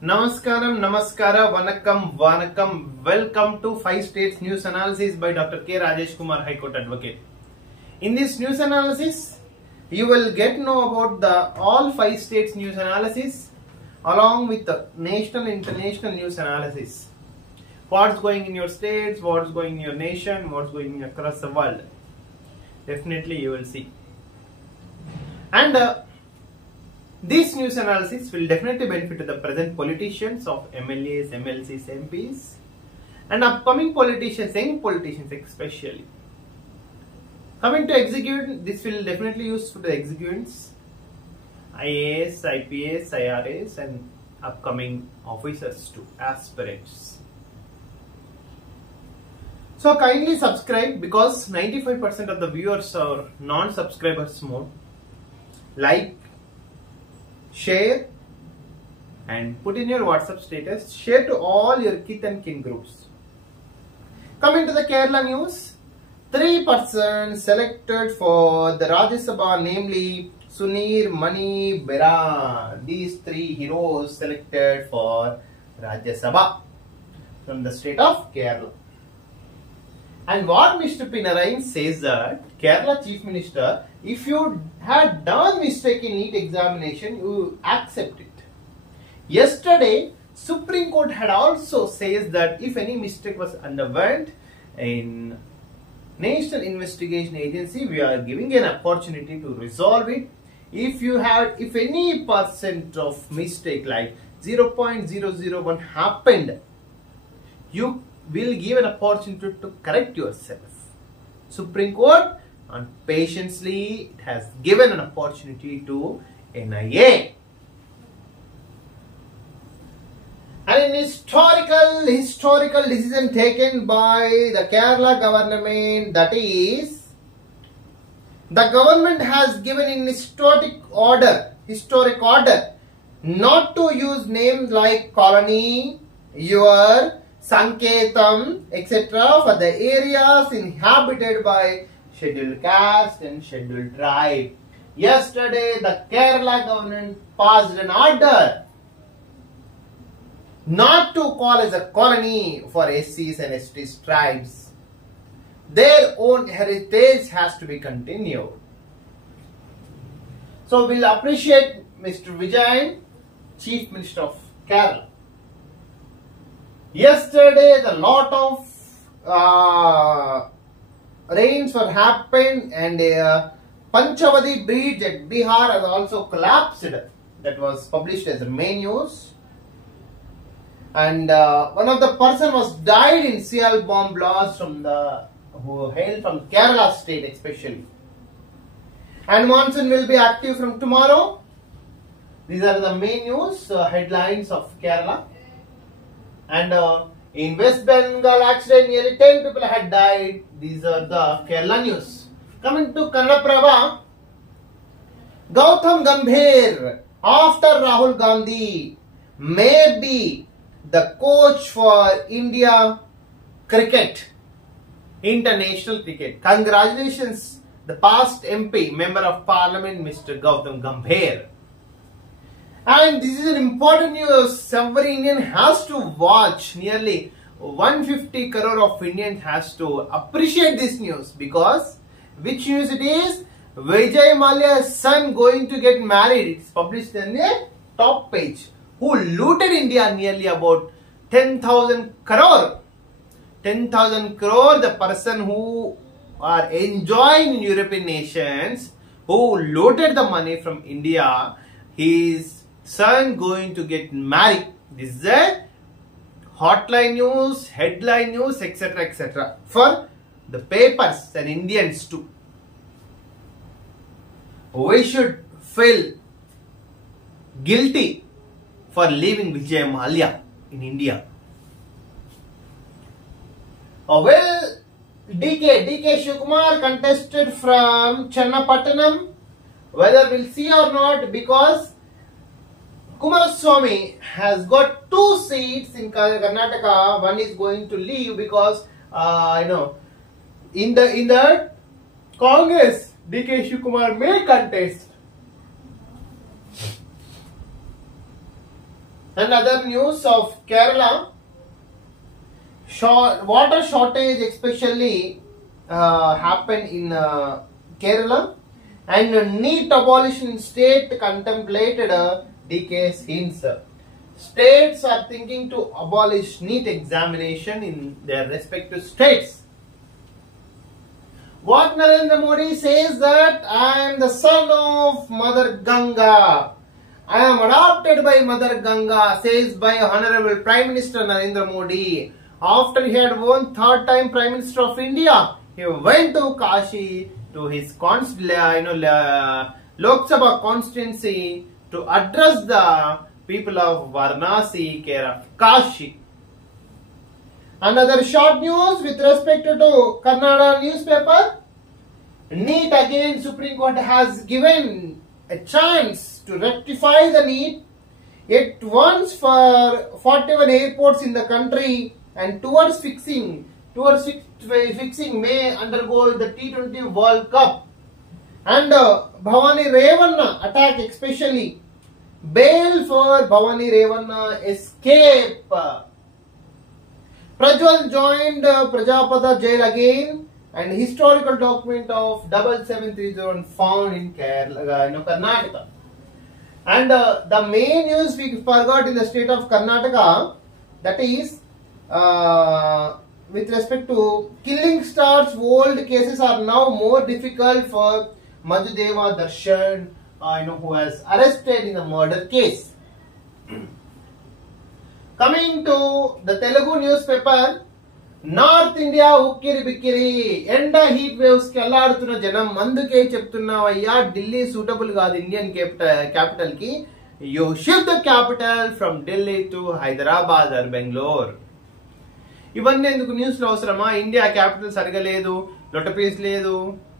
Namaskaram, Namaskara, Vanakkam, Vanakkam. Welcome to 5 States News Analysis by Dr. K. Rajesh Kumar, High Court Advocate. In this news analysis, you will get to know about the all 5 states news analysis along with the national and international news analysis. What's going in your states, what's going in your nation, what's going across the world. Definitely you will see. And this news analysis will definitely benefit the present politicians of MLAs, MLCs, MPs and upcoming politicians, young politicians especially. Coming to execute, this will definitely use for the executives, IAS, IPS, IRAs and upcoming officers too, aspirants. So kindly subscribe because 95% of the viewers are non-subscribers mode. Like, share and put in your WhatsApp status. Share to all your kith and kin groups. Coming to the Kerala news, 3 persons selected for the Rajya Sabha, namely Sunir, Mani, Bera. These 3 heroes selected for Rajya Sabha from the state of Kerala. And what Mr. Pinarayi says that Kerala Chief Minister, if you had done mistake in NEET examination, you accept it. Yesterday, Supreme Court had also says that if any mistake was underwent in National Investigation Agency, we are giving an opportunity to resolve it. If any percent of mistake like 0.001 happened, you will give an opportunity to correct yourself. Supreme Court and patiently it has given an opportunity to NIA. And an historical decision taken by the Kerala government, that is, the government has given an historic order not to use names like colony, your, Sanketam, etc. for the areas inhabited by scheduled caste and scheduled tribe. Yesterday, the Kerala government passed an order not to call as a colony for SCs and STs tribes. Their own heritage has to be continued. So, we'll appreciate Mr. Vijayan, Chief Minister of Kerala. Yesterday, the lot of rains were happened and Panchavati bridge at Bihar has also collapsed. That was published as the main news. And one of the person was died in CL bomb blast who hailed from Kerala state especially. And monsoon will be active from tomorrow. These are the main news headlines of Kerala. And in West Bengal accident, nearly 10 people had died. These are the Kerala news. Coming to Kannada Prabha, Gautam Gambhir, after Rahul Gandhi, may be the coach for India cricket, international cricket. Congratulations, the past MP, Member of Parliament, Mr. Gautam Gambhir. And this is an important news. Every Indian has to watch. Nearly 150 crore of Indians has to appreciate this news because which news it is? Vijay Mallya's son going to get married. It's published in the top page. Who looted India nearly about 10,000 crore. 10,000 crore, the person who are enjoying in European nations, who looted the money from India, his son going to get married. This is a hotline news, headline news, etc. for the papers and Indians too. We should feel guilty for leaving Vijay Mallya in India. Well, DK Shivakumar contested from Channapatnam. Whether we'll see or not, because Kumaraswamy has got 2 seats in Karnataka. One is going to leave because in the Congress, DK Shivakumar may contest. And other news of Kerala, water shortage especially happened in Kerala, and NEET abolition in state contemplated DK's hints. States are thinking to abolish NEET examination in their respective states. What Narendra Modi says that I am the son of Mother Ganga. I am adopted by Mother Ganga, says by Honorable Prime Minister Narendra Modi. After he had won third time Prime Minister of India, he went to Kashi to his Lok Sabha constituency to address the people of Varanasi, care of Kashi. Another short news with respect to Kannada newspaper. NEET again, Supreme Court has given a chance to rectify the NEET at once for 41 airports in the country, and towards fixing may undergo the T20 World Cup. And Bhavani Revanna attack, especially bail for Bhavani Revanna escape. Prajwal joined Prajapada jail again, and historical document of 7730 found in Kerala, Karnataka. And the main news we forgot in the state of Karnataka, that is with respect to killing stars, old cases are now more difficult for Madhudeva Darshan, who was arrested in a murder case. Coming to the Telugu newspaper, North India ukkiri bikkiri, enda heat waves ki alladutuna janam, manduke cheptunnavayya Delhi suitable kaadu Indian capital ki, you shift the capital from Delhi to Hyderabad or Bangalore. ఇవన్నీ ఎందుకు న్యూస్ లో అవసరమా? India capital సరిగా లేదు, లొటపీస్ లేదు,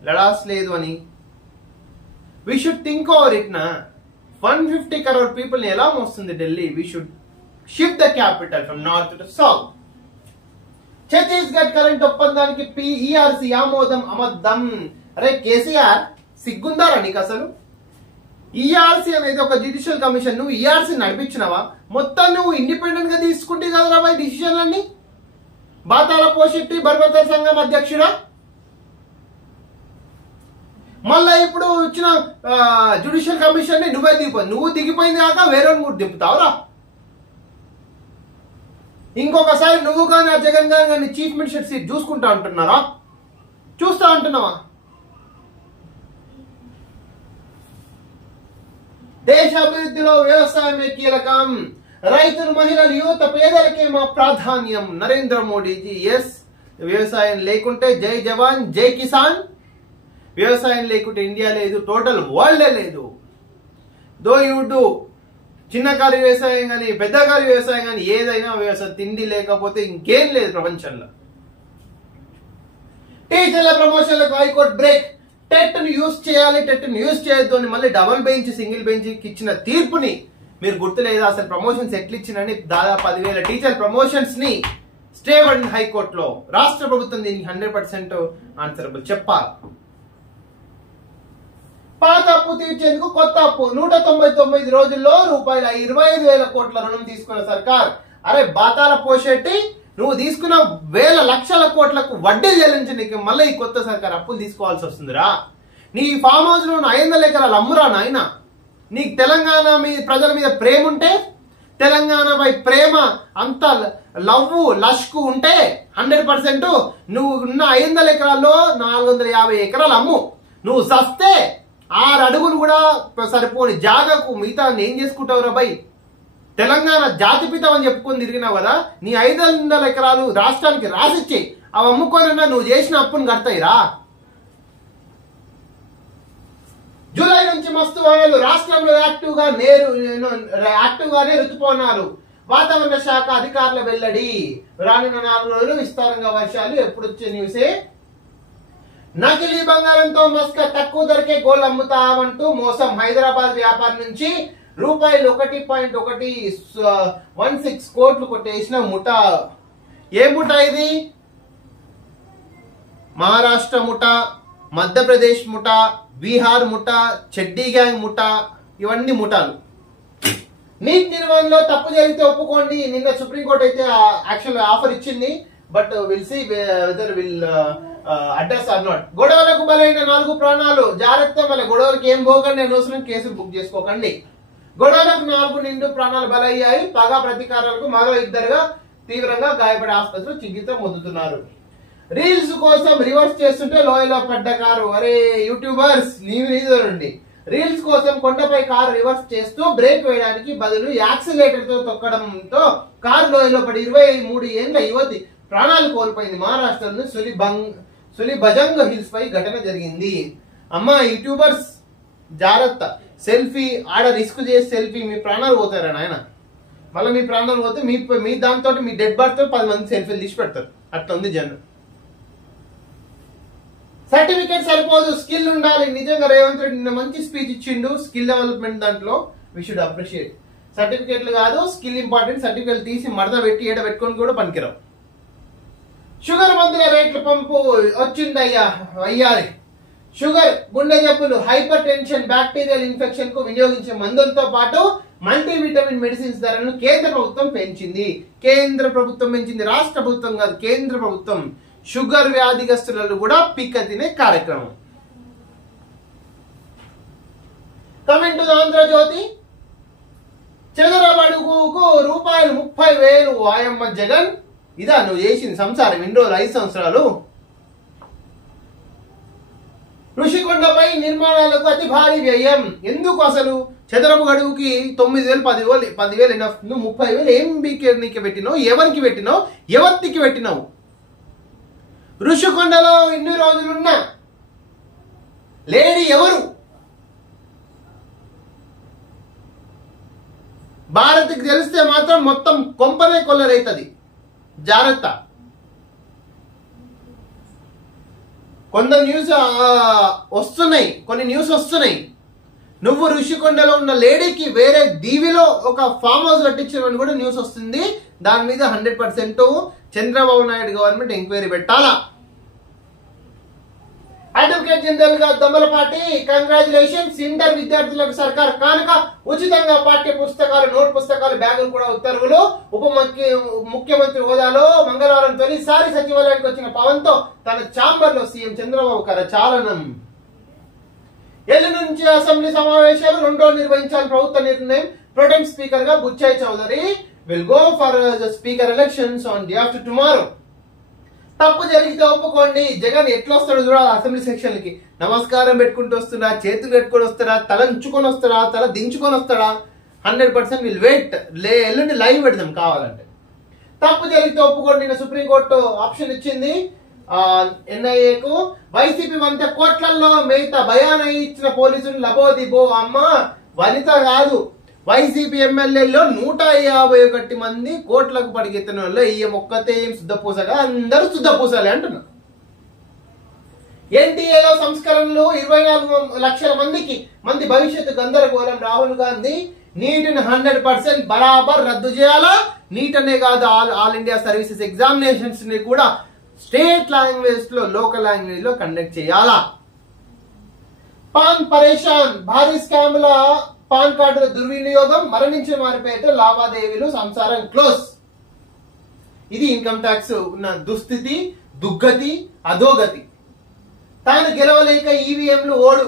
లడాస్ లేదు అని. We should think over it na. 150 crore people ని ఎలా మోస్తుంది Delhi? We should shift the capital from north to south. Chhattisgarh current ఒప్పందానికి PERC ఆమోదం అమద్దం. అరే కేసీఆర్, సిగ్గుందారా నీకు అసలు? ERC అనేది ఒక జ్యుడిషియల్ కమిషన్, నువ్వు ERC నడిపించినవా? మొత్తం నువ్వు ఇండిపెండెంట్ గా తీసుకుంటే కదరా బాయ్ డిసిషన్లన్నీ. బాతాల పోషెట్టి బర్బతల సంఘం అధ్యక్షుడా, మళ్ళా ఇప్పుడు వచ్చిన జ్యుడిషియల్ కమిషన్ ని నువ్వే నువ్వు దిగిపోయింది కాక వేరే కూడా దింపుతావురా. ఇంకొకసారి నువ్వు కానీ ఆ జగన్ గారిని చీఫ్ మినిస్టర్ సీట్ చూసుకుంటా అంటున్నారా? చూస్తా అంటున్నావా? దేశ అభివృద్ధిలో వ్యవసాయమే కీలకం. రైతులు, మహిళలు, యువత, పేదలకే మా ప్రాధాన్యం. నరేంద్ర మోడీజీ. ఎస్, వ్యవసాయం లేకుంటే జై జవాన్ జై కిసాన్. వ్యవసాయం లేకుంటే ఇండియా లేదు, టోటల్ వరల్డే లేదు. దో యూ డూ చిన్నకారు వ్యవసాయం కానీ పెద్దకారు వ్యవసాయం కానీ ఏదైనా వ్యవసాయం, తిండి లేకపోతే ఇంకేం లేదు ప్రపంచంలో. టీచర్ల ప్రమోషన్లకు హైకోర్టు బ్రేక్. టెట్ ను యూజ్ చేయాలి, టెట్ ను యూజ్ చేయొద్దు అని మళ్ళీ డబుల్ బెంచ్, సింగిల్ బెంచ్ ఇచ్చిన తీర్పుని మీరు గుర్తులేదా? అసలు ప్రమోషన్స్ ఎట్లా ఇచ్చినని దాదాపు 10,000 టీచర్ ప్రమోషన్స్ ని స్టే పడింది హైకోర్టులో. రాష్ట్ర ప్రభుత్వం దీనికి 100% ఆన్సరబుల్ చెప్పాలి. పాత అప్పు తీర్చేందుకు కొత్త అప్పు. 199 రోజుల్లో రూపాయల 25,000 కోట్ల రుణం తీసుకున్న సర్కార్. అరే బాతాల పోషెట్టి, నువ్వు తీసుకున్న వేల లక్షల కోట్లకు వడ్డీ చెల్లించడానికి మళ్ళీ ఈ కొత్త సర్కార్ అప్పులు తీసుకోవాల్సి వస్తుందిరా. నీ ఫామ్ హౌస్ లో 500 ఎకరాలు అమ్మురా నాయన. నీకు తెలంగాణ మీద ప్రజల మీద ప్రేమ ఉంటే, తెలంగాణపై ప్రేమ అంత లవ్వు లష్కు ఉంటే 100% నువ్వు ఉన్న 500 ఎకరాల్లో 450 ఎకరాలు అమ్ము. నువ్వు సస్తే 6 అడుగులు కూడా సరిపోని జాగకు మిగతా ఏం చేసుకుంటావురా బై? తెలంగాణ జాతిపిత అని చెప్పుకొని తిరిగినావు కదా, నీ 500 ఎకరాలు రాష్ట్రానికి రాసిచ్చి అవి అమ్ముకోనన్నా నువ్వు చేసిన అప్పును కడతాయిరా. జూలై నుంచి మస్తు వానలు. రాష్ట్రంలో యాక్టివ్గానే రుతుపవనాలు. వాతావరణ శాఖ అధికారుల వెల్లడి. రానున్న 4 రోజులు విస్తారంగా వర్షాలు. ఎప్పుడు వచ్చే న్యూసే. నకిలీ బంగారంతో మస్కట్, తక్కువ ధరకే గోల్డ్ అమ్ముతామంటూ మోసం. హైదరాబాద్ వ్యాపారి నుంచి రూపాయలు 1.16 కోట్లు కొట్టేసిన ముఠా. ఏ ముఠా ఇది? మహారాష్ట్ర ముఠా, మధ్యప్రదేశ్ ముఠా, బీహార్ ముఠా, చెడ్డీ గ్యాంగ్ ముఠా, ఇవన్నీ ముఠాలు. నీట్ నిర్వహణలో తప్పు జరిగితే ఒప్పుకోండి. నిన్న సుప్రీంకోర్టు అయితే యాక్చువల్ ఆఫర్ ఇచ్చింది. But will see whether will address or not. గొడవలకు బలైన 4 ప్రాణాలు. జాగ్రత్త, మళ్ళీ గొడవలకు ఏం పోకండి, అనవసరం కేసులు బుక్ చేసుకోకండి. గొడవలకు 4 నిండు ప్రాణాలు బలయ్యాయి. పగా ప్రతీకారాలకు మరో 2 తీవ్రంగా గాయపడి ఆసుపత్రిలో చికిత్స పొందుతున్నారు. రీల్స్ కోసం రివర్స్ చేస్తుంటే లోయలో పడ్డ కారు. అరే యూట్యూబర్స్, నీవుండి రీల్స్ కోసం కొండపై కారు రివర్స్ చేస్తూ బ్రేక్ వేయడానికి బదులు యాక్సిలేటర్ తో తొక్కడంతో కారు లోయలో పడి 23 ఏళ్ల యువతి ప్రాణాలు కోల్పోయింది. మహారాష్ట్రలోని సులిభజంగ్ హిల్స్ పై ఘటన జరిగింది. అమ్మా యూట్యూబర్స్ జాగ్రత్త, సెల్ఫీ ఆడ రిస్క్ చేసి సెల్ఫీ మీ ప్రాణాలు పోతారా నాయన. మళ్ళీ మీ ప్రాణాలు పోతే మీ దాంతో మీ డెడ్ బాడీతో 10 మంది సెల్ఫీలు తీసి పెడతారు. అట్లా ఉంది జనం. సర్టిఫికేట్ సరిపోదు, స్కిల్ ఉండాలి. నిజంగా రేవంత్ రెడ్డి నిన్న మంచి స్పీచ్ ఇచ్చిండు స్కిల్ డెవలప్మెంట్ దాంట్లో. We should appreciate. సర్టిఫికేట్లు కాదు, స్కిల్ ఇంపార్టెంట్. సర్టిఫికేట్ తీసి మడత పెట్టి ఏడ పెట్టుకొని కూడా పనికిరావు. షుగర్ మందుల రేట్ల పంపు వచ్చిందయ్యా అయ్యాలి. షుగర్, గుండె జబ్బులు, హైపర్ టెన్షన్, బ్యాక్టీరియల్ ఇన్ఫెక్షన్ కు వినియోగించే మందులతో పాటు మల్టీవిటమిన్ మెడిసిన్స్ ధరలను కేంద్ర ప్రభుత్వం పెంచింది. రాష్ట్ర ప్రభుత్వం కాదు, కేంద్ర ప్రభుత్వం. షుగర్ వ్యాధిగ్రస్తులను కూడా పిక్క తినే కార్యక్రమం. Coming to Andhrajyothi. చంద్రబాబు అడుగుకు రూపాయలు 30,000 వాయమ్మ జగన్. ఇదా నువ్వు చేసింది సంసారం ఇన్ని రోజులు 5 సంవత్సరాలు. ఋషికొండపై నిర్మాణాలకు అతి భారీ వ్యయం. ఎందుకు అసలు? చంద్రబాబు గడువుకి 9,000 10,000 ఎనఫ్. నువ్వు 30,000 ఏం బీకేర్నికి పెట్టినావు? ఎవరికి పెట్టినావు? ఎవరికి పెట్టినావు? ఋషికొండలో ఇన్ని రోజులున్న లేడీ ఎవరు? భారత్కి తెలిస్తే మాత్రం మొత్తం కొంపనే కొల్లరైతుంది. జాగ్రత్త. కొన్ని న్యూస్ వస్తున్నాయి. నువ్వు ఋషికొండలో ఉన్న లేడీకి వేరే దీవిలో ఒక ఫామ్ హౌస్ కట్టించమని కూడా న్యూస్ వస్తుంది. దాని మీద 100% చంద్రబాబు నాయుడు గవర్నమెంట్ ఎంక్వైరీ పెట్టాలా. అడ్వకేట్ జనరల్ గా దొమ్మలపాటి కంగ్రాచులేషన్స్. ఇంటర్ విద్యార్థులకు సర్కార్ కానుక, ఉచితంగా పాఠ్య పుస్తకాలు, నోట్ పుస్తకాలు, బ్యాగులు కూడా ఉత్తర్వులు. ముఖ్యమంత్రి హోదాలో మంగళవారం తొలిసారి సచివాలయానికి వచ్చిన పవన్ తో తన ఛాంబర్ లో సీఎం చంద్రబాబు కరచాలనం. ఎల్లుండి నుంచి అసెంబ్లీ సమావేశాలు 2 రోజులు నిర్వహించాలని ప్రభుత్వ నిర్ణయం. ప్రొటెం స్పీకర్ గా Butchaiah Chowdary will go for the speaker elections on day after tomorrow. తప్పు జరిగితే ఒప్పుకోండి. జగన్ ఎట్లా వస్తాడు చూడాలి. అసెంబ్లీ సెక్షన్ కి నమస్కారం పెట్టుకుంటూ వస్తున్నా, చేతులు పెట్టుకొని వస్తాడా, తల ఉంచుకొని వస్తాడా, తల దించుకొని వస్తాడా? 100% విల్ వెయిట్. ఎల్లుండి లైవ్ పెడదాం కావాలంటే. తప్పు జరిగితే ఒప్పుకోండి. నిన్న సుప్రీంకోర్టు ఆప్షన్ ఇచ్చింది ఎన్ఐఏకు. వైసీపీ 100 కోట్లలో మిగతా బయాన ఇచ్చిన పోలీసులు లబోదిబో. అమ్మ వనిత కాదు, వైసీపీ ఎమ్మెల్యేలో 151 మంది కోట్లకు పడిగెత్తిన వాళ్ళు ఈ మొక్కతే ఏం శుద్ధపూసగా, అందరూ శుద్ధపూసాలి అంటున్నారు. ఎన్టీఏలో సంస్కరణలు 24 లక్షల మంది భవిష్యత్తు గందరగోళం. రాహుల్ గాంధీ నీటిని 100% బరాబర్ రద్దు చేయాలా. నీట్ అనే కాదు, ఆల్ ఇండియా సర్వీసెస్ ఎగ్జామినేషన్స్ ని కూడా స్టేట్ లాంగ్వేజ్ లో, లోకల్ లాంగ్వేజ్ లో కండక్ట్ చేయాలా. పాన్ పరేషాన్. భారీ స్కామ్ల పాన్ కార్డుల దుర్వినియోగం, మరణించిన వారిపేట లావాదేవీలు, సంసారం క్లోజ్. ఇది ఇన్కమ్ ట్యాక్స్ ఉన్న దుస్థితి, దుర్గతి, అధోగతి. తాను గెలవలేక ఈవీఎంలు ఓడు.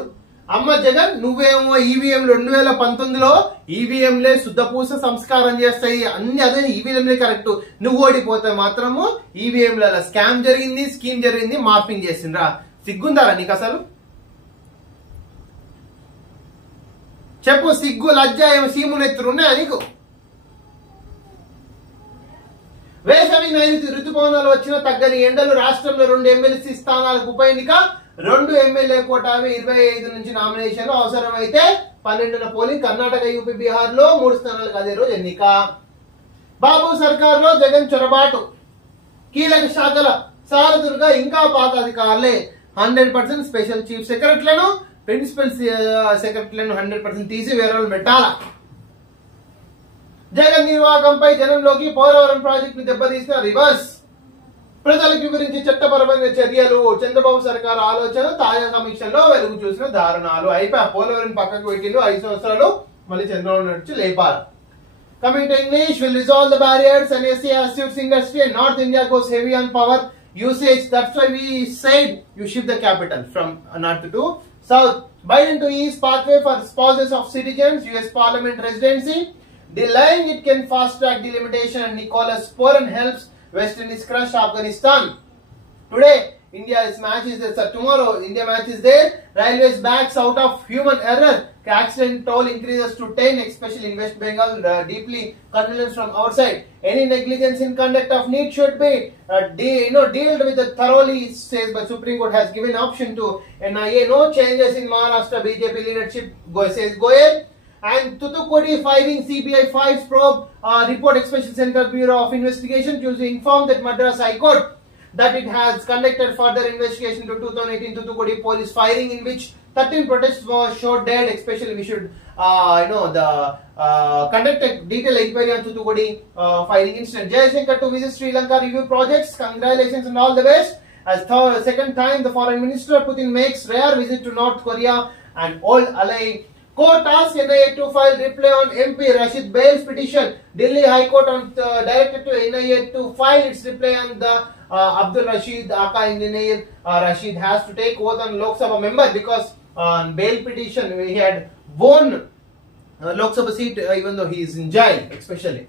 అమ్మ జగన్, నువ్వేమో ఈవీఎంలు 2019లో ఈవీఎంలే శుద్ధపూస సంస్కారం చేస్తాయి, అన్ని అదే ఈవీఎంలే కరెక్ట్. నువ్వు ఓడిపోతే మాత్రము ఈవీఎంల స్కామ్ జరిగింది, స్కీమ్ జరిగింది, మార్పింగ్ చేసిండ్రా. సిగ్గుందారా నీకు అసలు? చెప్పు, సిగ్గు లజ్జ ఏమో సీమునెత్తురు ఉన్నాయా నీకు? వేసవి నైరుతి రుతుపవనాలు వచ్చిన తగ్గని ఎండలు. రాష్ట్రంలో 2 ఎమ్మెల్సీ స్థానాలకు ఉప ఎన్నిక. 2 ఎమ్మెల్యే కోటావి 25 నుంచి నామినేషన్లు. అవసరమైతే 12న పోలింగ్. కర్ణాటక, యూపీ, బీహార్ లో 3 స్థానాలకు అదే రోజు ఎన్నిక. బాబు సర్కార్ లో జగన్ చొరబాటు. కీలక శాఖల సారథులుగా ఇంకా పాత అధికారులే. 100% స్పెషల్ చీఫ్ సెక్రటరీలను, ప్రిన్సిపల్ సెక్రటరీలను 100% తీసి వేరే పెట్టాలా. జగన్ నిర్వాహకంపై జనంలోకి పోలవరం ప్రాజెక్టు దెబ్బతీసిన రివర్స్. ప్రజలకు వివరించి చట్టపరమైన చర్యలు. చంద్రబాబు సర్కార్ ఆలోచన. తాజా సమీక్షల్లో వెలుగు చూసిన దారుణాలు. అయిపోయా, పోలవరం పక్కకు పెట్టిండు 5 సంవత్సరాలు. మళ్ళీ చంద్రబాబు నడిచి లేపారు. Coming to English, will resolve the barriers and SA suits industry, and North India goes heavy on power usage. That's why we said you shift the capital from north to south. Biden to east pathway for spouses of citizens, US Parliament residency. Delaying it can fast track delimitation, and Nicholas Poran helps West Indies crush Afghanistan. Today, India's match is there. So tomorrow, India match is there. Railways backs out of human error. Accident toll increases to 10, especially in West Bengal. Deeply condolence from our side. Any negligence in conduct of NEET should be dealt with thoroughly, says by Supreme Court has given option to NIA. No changes in Maharashtra BJP leadership, says Goyal. And Thoothukudi firing CBI files probe report. Special Central Bureau of Investigation Tuesday informed that Madras High Court that it has conducted further investigation to 2018 Thoothukudi police firing, in which 13 protests were shot dead. Especially we should conduct a detailed inquiry on Thoothukudi firing incident. Jaishankar to visit Sri Lanka, review projects. Congratulations and all the best. As second time the foreign minister Putin makes rare visit to North Korea and old ally. Court asks NIA to file reply on MP Rashid Bail's petition. Delhi High Court directed to NIA to file its reply on the Abdul Rashid Aka engineer. Rashid has to take oath on Lok Sabha member because on bail petition he had won Lok Sabha seat even though he is in jail. Especially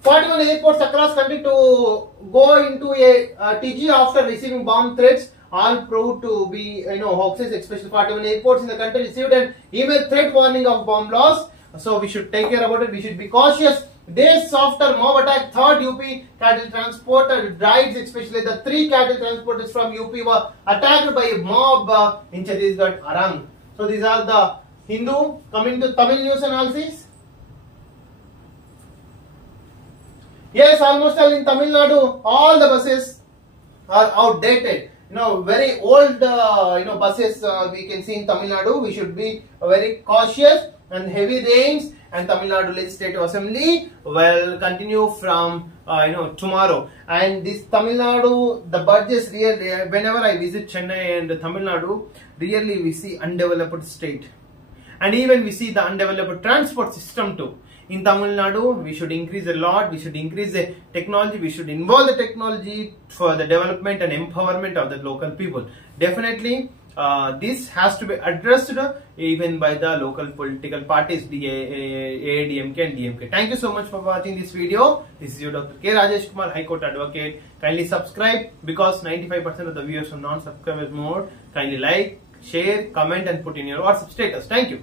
41 airports across country to go into a TG after receiving bomb threats. All proved to be hoaxes. Especially 41 airports in the country received an email threat warning of bomb loss. So we should take care about it. We should be cautious. Days after mob attack, third UP cattle transporter rides, especially the 3 cattle transporters from UP were attacked by a mob in Chhattisgarh, Arang. So these are the Hindu. Coming to Tamil news analysis. Yes, almost all in Tamil Nadu, all the buses are outdated. Very old buses we can see in Tamil Nadu. We should be very cautious, and heavy rains, and Tamil Nadu Legislative Assembly will continue from tomorrow. And this Tamil Nadu, the budgets really, whenever I visit Chennai and Tamil Nadu, really we see undeveloped state, and even we see the undeveloped transport system too. In Tamil Nadu, we should increase a lot. We should increase the technology. We should involve the technology for the development and empowerment of the local people. Definitely, this has to be addressed even by the local political parties, AIADMK and DMK. Thank you so much for watching this video. This is your Dr. K. Rajesh Kumar, High Court Advocate. Kindly subscribe, because 95% of the viewers are non-subscribers mode. Kindly like, share, comment and put in your WhatsApp status. Thank you.